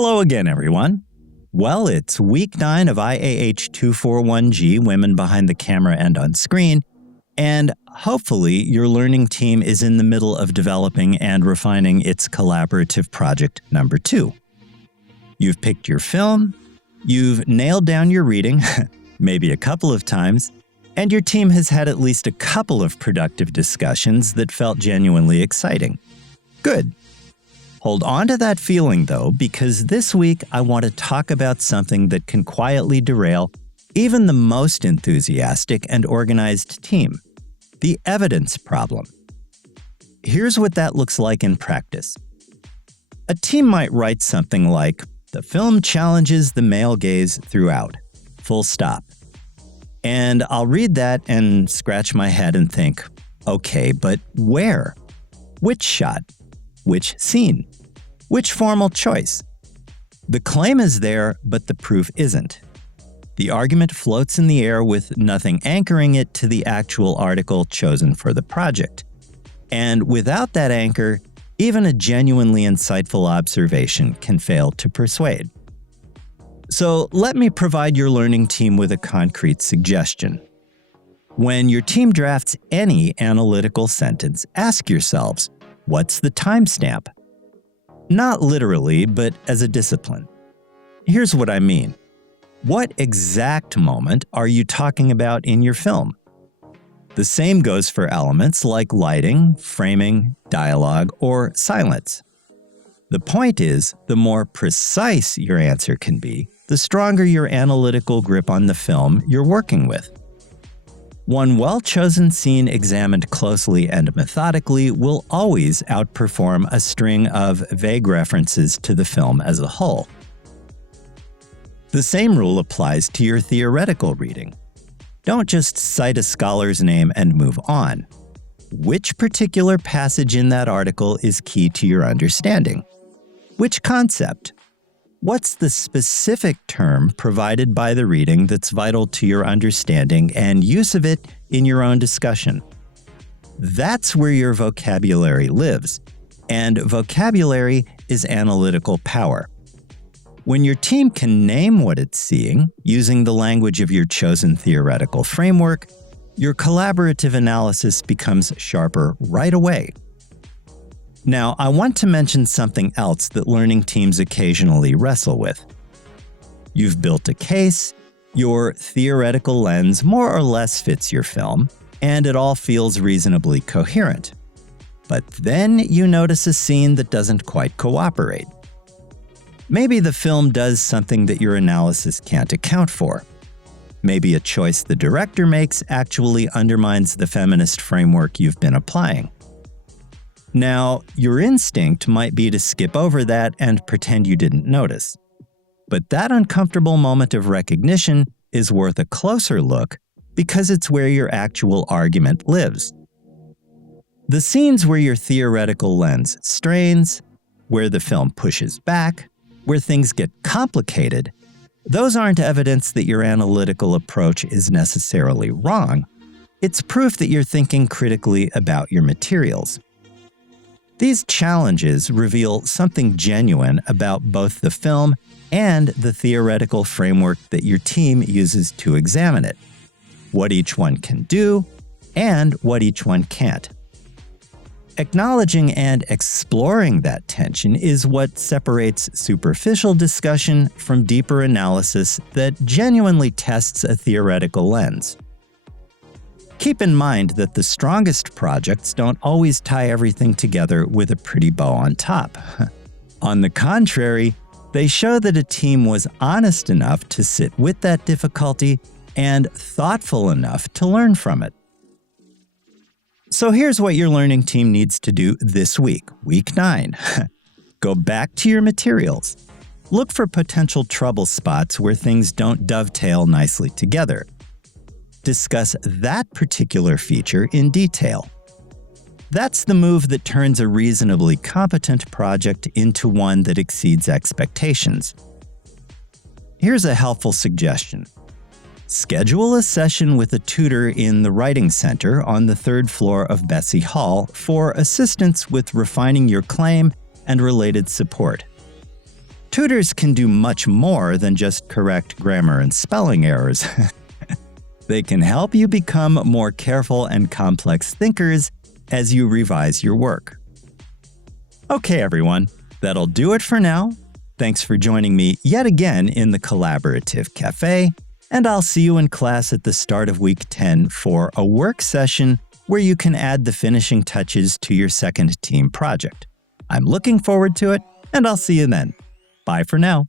Hello again, everyone. Well, it's week 9 of IAH 241G, Women Behind the Camera and on Screen, and hopefully your learning team is in the middle of developing and refining its collaborative project number 2. You've picked your film, you've nailed down your reading, maybe a couple of times, and your team has had at least a couple of productive discussions that felt genuinely exciting. Good. Hold on to that feeling, though, because this week I want to talk about something that can quietly derail even the most enthusiastic and organized team: the evidence problem. Here's what that looks like in practice. A team might write something like, "The film challenges the male gaze throughout, full stop." And I'll read that and scratch my head and think, okay, but where? Which shot? Which scene? Which formal choice? The claim is there, but the proof isn't. The argument floats in the air with nothing anchoring it to the actual article chosen for the project. And without that anchor, even a genuinely insightful observation can fail to persuade. So let me provide your learning team with a concrete suggestion. When your team drafts any analytical sentence, ask yourselves, what's the timestamp? Not literally, but as a discipline. Here's what I mean. What exact moment are you talking about in your film? The same goes for elements like lighting, framing, dialogue, or silence. The point is, the more precise your answer can be, the stronger your analytical grip on the film you're working with. One well-chosen scene examined closely and methodically will always outperform a string of vague references to the film as a whole. The same rule applies to your theoretical reading. Don't just cite a scholar's name and move on. Which particular passage in that article is key to your understanding? Which concept? What's the specific term provided by the reading that's vital to your understanding and use of it in your own discussion? That's where your vocabulary lives, and vocabulary is analytical power. When your team can name what it's seeing, using the language of your chosen theoretical framework, your collaborative analysis becomes sharper right away. Now, I want to mention something else that learning teams occasionally wrestle with. You've built a case, your theoretical lens more or less fits your film, and it all feels reasonably coherent. But then you notice a scene that doesn't quite cooperate. Maybe the film does something that your analysis can't account for. Maybe a choice the director makes actually undermines the feminist framework you've been applying. Now, your instinct might be to skip over that and pretend you didn't notice. But that uncomfortable moment of recognition is worth a closer look because it's where your actual argument lives. The scenes where your theoretical lens strains, where the film pushes back, where things get complicated, those aren't evidence that your analytical approach is necessarily wrong. It's proof that you're thinking critically about your materials. These challenges reveal something genuine about both the film and the theoretical framework that your team uses to examine it, what each one can do, and what each one can't. Acknowledging and exploring that tension is what separates superficial discussion from deeper analysis that genuinely tests a theoretical lens. Keep in mind that the strongest projects don't always tie everything together with a pretty bow on top. On the contrary, they show that a team was honest enough to sit with that difficulty and thoughtful enough to learn from it. So here's what your learning team needs to do this week, week 9. Go back to your materials. Look for potential trouble spots where things don't dovetail nicely together. Discuss that particular feature in detail. That's the move that turns a reasonably competent project into one that exceeds expectations. Here's a helpful suggestion. Schedule a session with a tutor in the Writing Center on the 3rd floor of Bessie Hall for assistance with refining your claim and related support. Tutors can do much more than just correct grammar and spelling errors. They can help you become more careful and complex thinkers as you revise your work. Okay, everyone, that'll do it for now. Thanks for joining me yet again in the Collaborative Café, and I'll see you in class at the start of week 10 for a work session where you can add the finishing touches to your second team project. I'm looking forward to it, and I'll see you then. Bye for now.